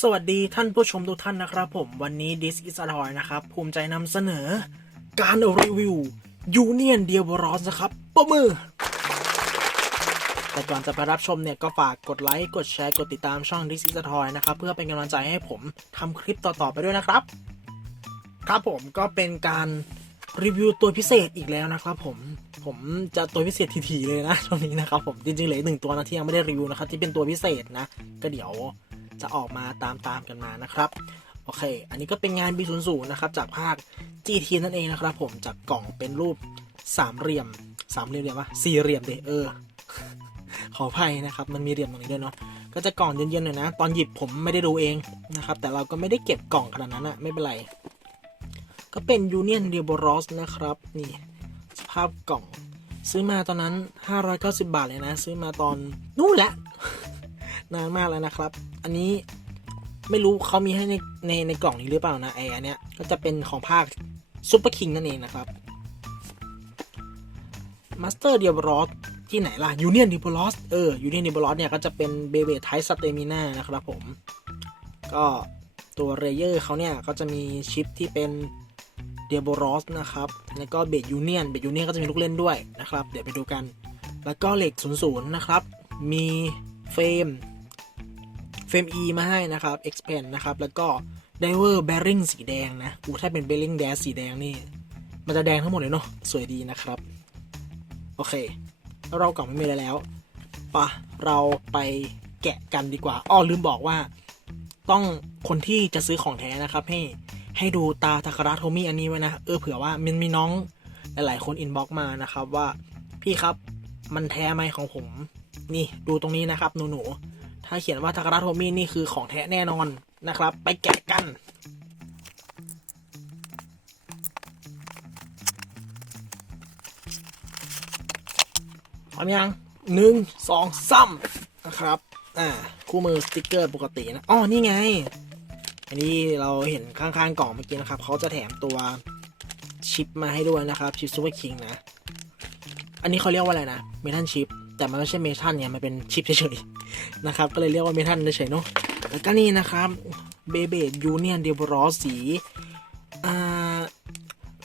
สวัสดีท่านผู้ชมทุกท่านนะครับผมวันนี้ This is a Toy นะครับ ภูมิใจนำเสนอ การรีวิว Union d e v o r o s นะครับปรบมือ แต่ก่อนจะไปรับชมเนี่ย ก็ฝากกดไลค์ กดแชร์ กดติดตามช่อง This is a Toy นะครับ เพื่อเป็นกำลังใจให้ผมทำคลิปต่อ ๆ ไปด้วยนะครับ ครับผมก็เป็นการรีวิวตัวพิเศษอีกแล้วนะครับผม ผมจะตัวพิเศษทีๆเลยนะช่วงนี้นะครับผมจริงๆเหลือหนึ่งตัวนะที่ยังไม่ได้รีวิวนะครับที่เป็นตัวพิเศษนะ ก็เดี๋ยว จะออกมาตามๆกันมานะครับโอเค อันนี้ก็เป็นงาน B00 นะครับ จากภาค GT นั่นเองนะครับผม จากกล่องเป็นรูปสามเหลี่ยมสามเหลี่ยมวะสี่เหลี่ยมเดเออ ขออภัยนะครับ มันมีเหลี่ยมตรงนี้ด้วยเนาะ ก็จะกล่องเย็นๆหน่อยนะ ตอนหยิบผมไม่ได้ดูเองนะครับ แต่เราก็ไม่ได้เก็บกล่องขนาดนั้นอะไม่เป็นไร ก็เป็น Union d e b o r o s นะครับ นี่ สภาพกล่อง ซื้อมาตอนนั้น 590 บาทเลยนะ ซื้อมาตอนนู่นแหละ นานมากแล้วนะครับ อันนี้ไม่รู้เขามีให้ในในในกล่องนี้หรือเปล่านะไออันเนี้ยก็จะเป็นของภาคซูเปอร์คิงนั่นเองนะครับมาสเตอร์เดียบรอสที่ไหนล่ะยูเนียนดิบรอสเออยูเนียนดิบรอสเนี่ยก็จะเป็นเบเบทไทสเตมิน่านะครับผม ก็ตัวเรเยอร์เขาเนี่ยก็จะมีชิปที่เป็นเดียบรอสนะครับ แล้วก็เบดยูเนียนเบดยูเนียนก็จะมีลูกเล่นด้วยนะครับ เดี๋ยวไปดูกัน แล้วก็เหล็ก00นะครับ มีเฟรม เฟรม E มาให้นะครับ expand นะครับ แล้วก็ diver bearing สีแดงนะอูถ้าเป็น bearing dash สีแดงนี่ มันจะแดงทั้งหมดเลยเนาะสวยดีนะครับ โอเค แล้วเรากลับไม่มีอะไรแล้วปะเราไปแกะกันดีกว่า อ้อลืมบอกว่า ต้องคนที่จะซื้อของแท้นะครับให้ให้ดูตาทาคาระโทมิอันนี้ไว้นะ เออเผื่อว่ามันมีน้องหลายๆคนอินบ็อกมานะครับว่าพี่ครับมันแท้ไหมของผม นี่ดูตรงนี้นะครับหนูๆ ถ้าเขียนว่าทาคาระโทมินี่คือของแท้แน่นอนนะครับ ไปแกะกัน พร้อมยังหนึ่งสองสามนะครับ อ่า คู่มือสติกเกอร์ปกตินะอ๋อนี่ไง อันนี้เราเห็นข้างๆกล่องเมื่อกี้นะครับ เขาจะแถมตัวชิปมาให้ด้วยนะครับ ชิปซูเปอร์คิงนะ อันนี้เขาเรียกว่าอะไรนะ เมทัลชิป แต่มันไม่ใช่เมทัลเนี่ยมันเป็นชิปเฉยๆนะครับ ก็เลยเรียกว่าเมทัลเฉยๆเนาะแล้วก็นี่นะครับเบเบดยูเนียนเดบรอสี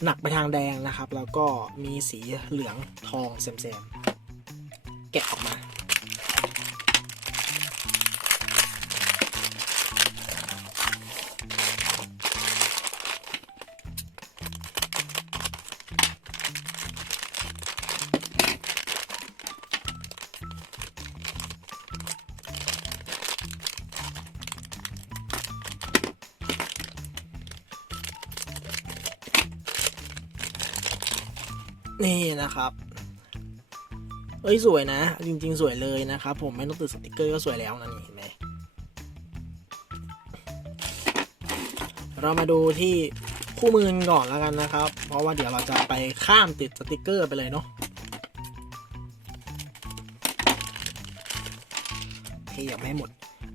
หนักไปทางแดงนะครับ แล้วก็มีสีเหลืองทองแซมๆแกะออกมา นะครับ เอ้ยสวยนะ จริง ๆ สวยเลยนะครับ ผมไม่ต้องติดสติกเกอร์ก็สวยแล้วนะนี่เห็นไหมเรามาดูที่คู่มือกันก่อนแล้วกันนะครับ เพราะว่าเดี๋ยวเราจะไปข้ามติดสติกเกอร์ไปเลยเนาะเทียบให้หมด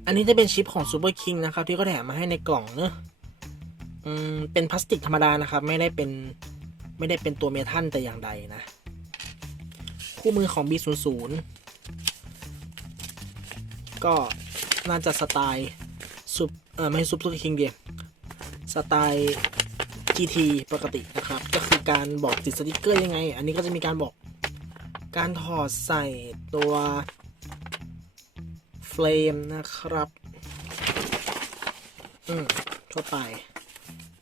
อันนี้จะเป็นชิปของ Super King นะครับ ที่เขาแถมมาให้ในกล่องเนอะอืมเป็นพลาสติกธรรมดานะครับ ไม่ได้เป็นไม่ได้เป็นตัวเมทัลแต่อย่างใดนะ คู่มือของ B00 ก็น่าจะสไตล์ซุปเออไม่ซุปซุปคิงเดียสไตล์ GT ปกตินะครับ ก็คือการบอกติดสติกเกอร์ยังไง อันนี้ก็จะมีการบอกการถอดใส่ตัวเฟรมนะครับ อืมทั่วไป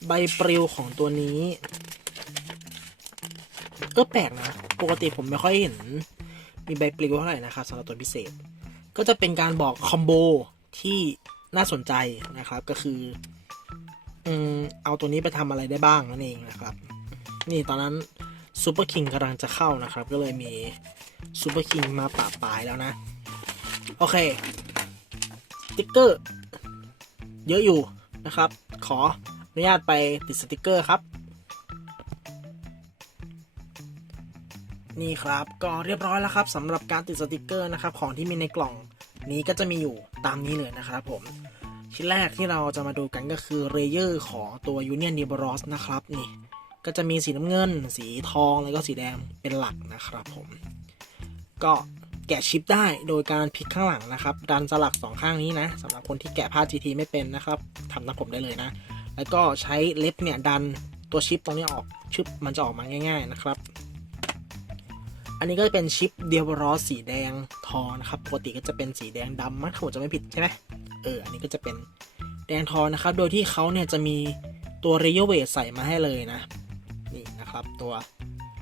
ใบปลิวของตัวนี้ เออแปลกนะ ปกติผมไม่ค่อยเห็น มีใบปลิวเท่าไหร่นะครับสำหรับตัวพิเศษ ก็จะเป็นการบอกคอมโบที่น่าสนใจนะครับ ก็คืออืมเอาตัวนี้ไปทำอะไรได้บ้างนั่นเองนะครับ นี่ตอนนั้นซูเปอร์คิงกำลังจะเข้านะครับ ก็เลยมีซูเปอร์คิงมาปราปลายแล้วนะ โอเคติ๊กเกอร์ เยอะอยู่นะครับ ขออนุญาตไปติดสติกเกอร์ครับ นี่ครับก็เรียบร้อยแล้วครับสำหรับการติดสติกเกอร์นะครับของที่มีในกล่องนี้ก็จะมีอยู่ตามนี้เลยนะครับผม ชิ้นแรกที่เราจะมาดูกันก็คือเรเยอร์ของตัว Union d e b r o s นะครับนี่ก็จะมีสีน้ำเงิน สีทองแล้วก็สีแดงเป็นหลักนะครับผม ก็แกะชิปได้โดยการพลิกข้างหลังนะครับ ดันสลักสองข้างนี้นะสำหรับคนที่แกะผ้า GT ไม่เป็นนะครับทำตามผมได้เลยนะ แล้วก็ใช้เล็บเนี่ยดันตัวชิปตรงนี้ออกชึบมันจะออกมาง่าย ๆนะครับ อันนี้ก็จะเป็นชิปเดียบรอสสีแดงทองนะครับ ปกติก็จะเป็นสีแดงดำมั้งถ้าผมจะไม่ผิดใช่ไหมเออ อันนี้ก็จะเป็นแดงทองนะครับ โดยที่เขาเนี่ยจะมีตัวเรเยอร์เวทใส่มาให้เลยนะ นี่นะครับตัว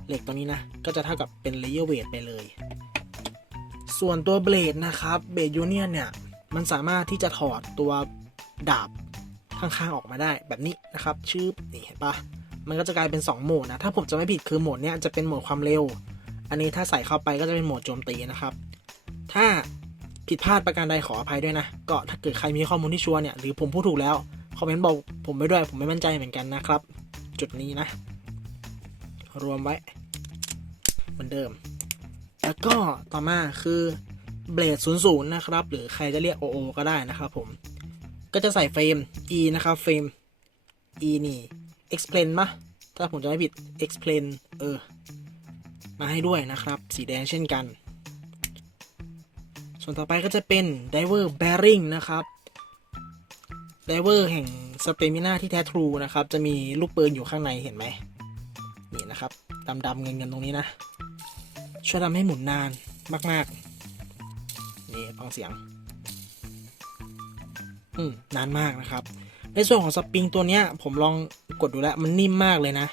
เหล็กตัวนี้นะ ก็จะเท่ากับเป็นเลเยอร์เวทไปเลย ส่วนตัวเบลดนะครับเบลดยูเนียนเนี่ย มันสามารถที่จะถอดตัวดาบข้างๆออกมาได้แบบนี้นะครับชื่อนี่เห็นปะมันก็จะกลายเป็น 2 โหมดนะ ถ้าผมจะไม่ผิดคือโหมดเนี้ยจะเป็นโหมดความเร็ว อันนี้ถ้าใส่เข้าไปก็จะเป็นโหมดโจมตีนะครับ ถ้าผิดพลาดประการใดขออภัยด้วยนะ ก็ถ้าเกิดใครมีข้อมูลที่ชัวร์เนี่ย หรือผมพูดถูกแล้ว คอมเมนต์บอกผมไปด้วย ผมไม่มั่นใจเหมือนกันนะครับ จุดนี้นะ รวมไว้ เหมือนเดิม แล้วก็ต่อมาคือเบลด00นะครับ หรือใครจะเรียก OO ก็ได้นะครับผม ก็จะใส่เฟรม E นะครับ เฟรม E นี่ explain มะถ้าผมจะไม่ผิด explain เออ มาให้ด้วยนะครับ สีแดงเช่นกัน ส่วนต่อไปก็จะเป็น diver bearing นะครับ diver แห่ง stamina ที่แท้ทรูนะครับ จะมีลูกปืนอยู่ข้างในเห็นไหมนี่นะครับดำๆเงินๆตรงนี้นะ ช่วยทำให้หมุนนานมาก ๆ นี่ฟังเสียง อืมนานมากนะครับ ในส่วนของสปริงตัวเนี้ย ผมลองกดดูแล้ว มันนิ่มมากเลยนะ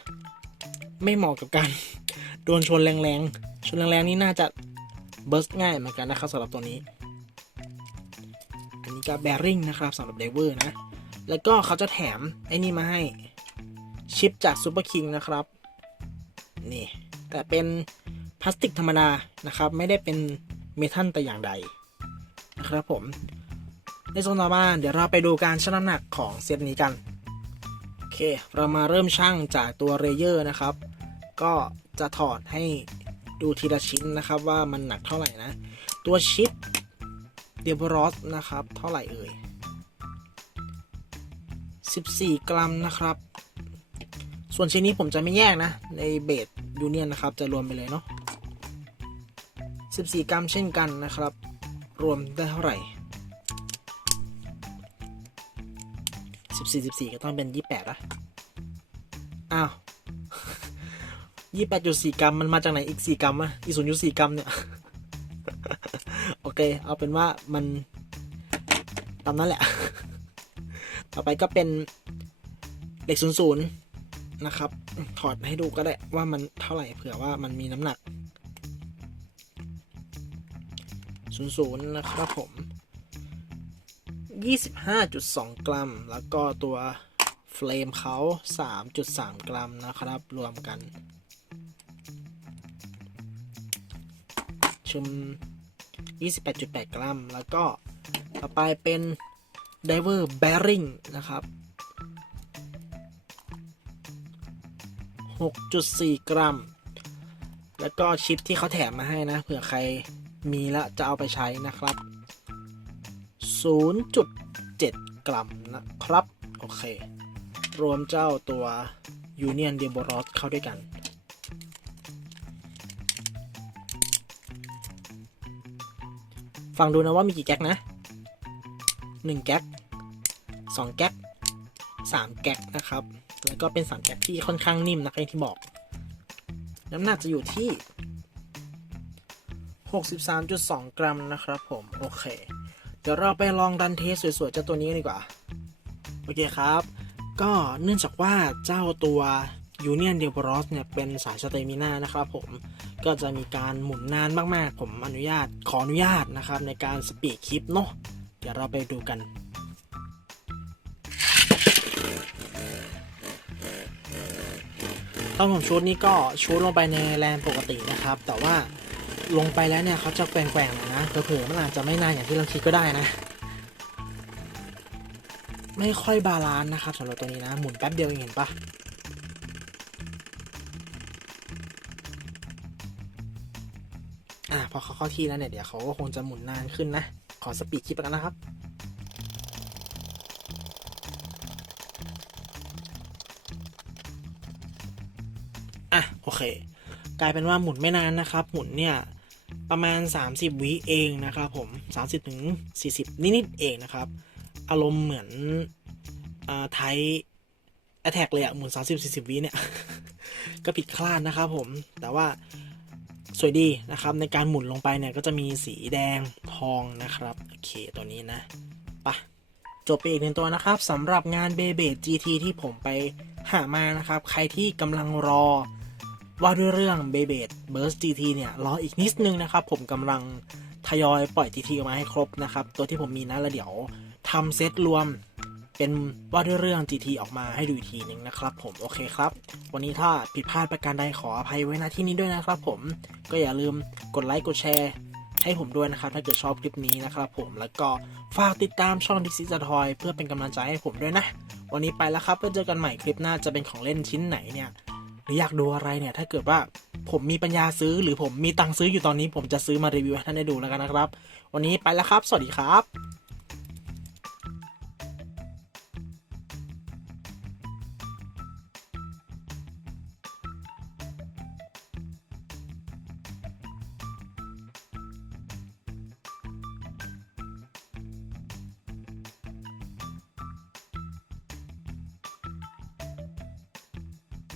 ไม่เหมาะกับการ โดนชนแรงๆ ชนแรงๆนี่น่าจะเบิร์สง่ายเหมือนกันนะครับสำหรับตัวนี้ อันนี้ก็แบริ่งนะครับสำหรับเดเวอร์นะ แล้วก็เขาจะแถมไอ้นี่มาให้ชิปจากซูเปอร์คิงนะครับ นี่ แต่เป็นพลาสติกธรรมดานะครับ ไม่ได้เป็นเมทัลแต่อย่างใดนะครับผม ในโซนต่อมาเดี๋ยวเราไปดูการชั่งน้ำหนักของเซตนี้กัน โอเค เรามาเริ่มชั่งจากตัวเรเยอร์นะครับ ก็ จะถอดให้ดูทีละชิ้นนะครับว่ามันหนักเท่าไหร่นะ ตัวชิปเดบรอสนะครับ เท่าไหร่เอ่ย 14 กรัมนะครับ ส่วนชิ้นนี้ผมจะไม่แยกนะ ในเบสยูเนียนนะครับ จะรวมไปเลยเนาะ 14 กรัมเช่นกันนะครับ รวมได้เท่าไหร่ 14 14 ก็ต้องเป็น 28ละอ้าว ยี่แปดจุดสี่กรัมมันมาจากไหนอีกสี่กรัมอะอีศูนย์จุดสี่กรัมเนี่ย โอเค เอาเป็นว่ามันตามนั้นแหละ ต่อไปก็เป็นเหลขศูนย์ศูนย์นะครับ ถอดให้ดูก็ได้ว่ามันเท่าไหร่เผื่อว่ามันมีน้ำหนักศูนย์ศูนย์นะครับผมยี่สิบห้าจุดสองกรัม แล้วก็ตัวเฟรมเขาสามจุดสามกรัมนะครับ รวมกัน ชุม 28.8 กรัม แล้วก็ต่อไปเป็น diver bearing นะครับ 6.4 กรัม แล้วก็ชิปที่เขาแถมมาให้นะ เผื่อใครมีแล้วจะเอาไปใช้นะครับ 0.7 กรัมนะครับ โอเค รวมเจ้าตัว Union d e b o r o s เข้าด้วยกัน ฟังดูนะว่ามีกี่แก๊กนะหนึ่งแก๊กสองแก๊กสามแก๊กนะครับ แล้วก็เป็นสามแก๊กที่ค่อนข้างนิ่มนะอย่างที่บอก น้ำหนักจะอยู่ที่ 63.2 กรัมนะครับผม โอเค เดี๋ยวเราไปลองดันเทสสวยๆเจ้าตัวนี้ดีกว่า โอเคครับ ก็เนื่องจากว่าเจ้าตัว Union d e b r o s เนี่ยเป็นสายสเตมิน่านะครับผม ก็จะมีการหมุนนานมากๆ ผมอนุญาตขออนุญาตนะครับ ในการสปีดคลิปเนาะเดี๋ยวเราไปดูกันตอนผมชูดนี่ก็ชูดลงไปในแรมปกตินะครับ แต่ว่าลงไปแล้วเนี่ยเขาจะแกว่งๆหน่อยนะเผลอๆมันอาจจะไม่นานอย่างที่เราคิดก็ได้นะ ไม่ค่อยบาลานซ์นะครับสำหรับตัวนี้นะ หมุนแป๊บเดียวเองเห็นปะ อะพอเขาเข้าที่แล้วเนี่ยเดี๋ยวเขาก็คงจะหมุนนานขึ้นนะ ขอสปีดคลิปกันนะครับอะโอเค กลายเป็นว่าหมุนไม่นานนะครับ หมุนเนี่ยประมาณ 30 วิเองนะครับผม 30ถึง40 นิดๆเองนะครับ อารมณ์เหมือนอ่าไทยแอ t แทกเลยอะหมุน 30 40 วิเนี่ย ก็ผิดคลาดนะครับผมแต่ว่า สวยดีนะครับ ในการหมุนลงไปเนี่ยก็จะมีสีแดงทองนะครับโอเคตัวนี้นะปะจบไปอีกหนึ่งตัวนะครับสำหรับงาน b e y b l a d e GT ที่ผมไปหามานะครับ ใครที่กำลังรอว่าด้วยเรื่อง b e y b l a d e Burst GT เนี่ยรออีกนิดนึงนะครับ ผมกำลังทยอยปล่อย GT ออกมาให้ครบนะครับ ตัวที่ผมมีนะแล้วเดี๋ยวทำเซตรวม เป็นว่าด้วยเรื่อง GT ออกมาให้ดูอีกทีหนึ่งนะครับผมโอเคครับ วันนี้ถ้าผิดพลาดประการใดขออภัยไว้ณที่นี้ด้วยนะครับผมก็อย่าลืมกดไลค์กดแชร์ให้ผมด้วยนะครับ ถ้าเกิดชอบคลิปนี้นะครับผมแล้วก็ฝากติดตามช่อง d i x i s t o y เพื่อเป็นกำลังใจให้ผมด้วยนะ วันนี้ไปแล้วครับแล้วเจอกันใหม่คลิปหน้าจะเป็นของเล่นชิ้นไหนเนี่ยหรืออยากดูอะไรเนี่ยถ้าเกิดว่าผมมีปัญญาซื้อหรือผมมีตังค์ซื้ออยู่ตอนนี้ ผมจะซื้อมารีวิวให้ท่านได้ดูแล้วกันนะครับ วันนี้ไปแล้วครับ สวัสดีครับ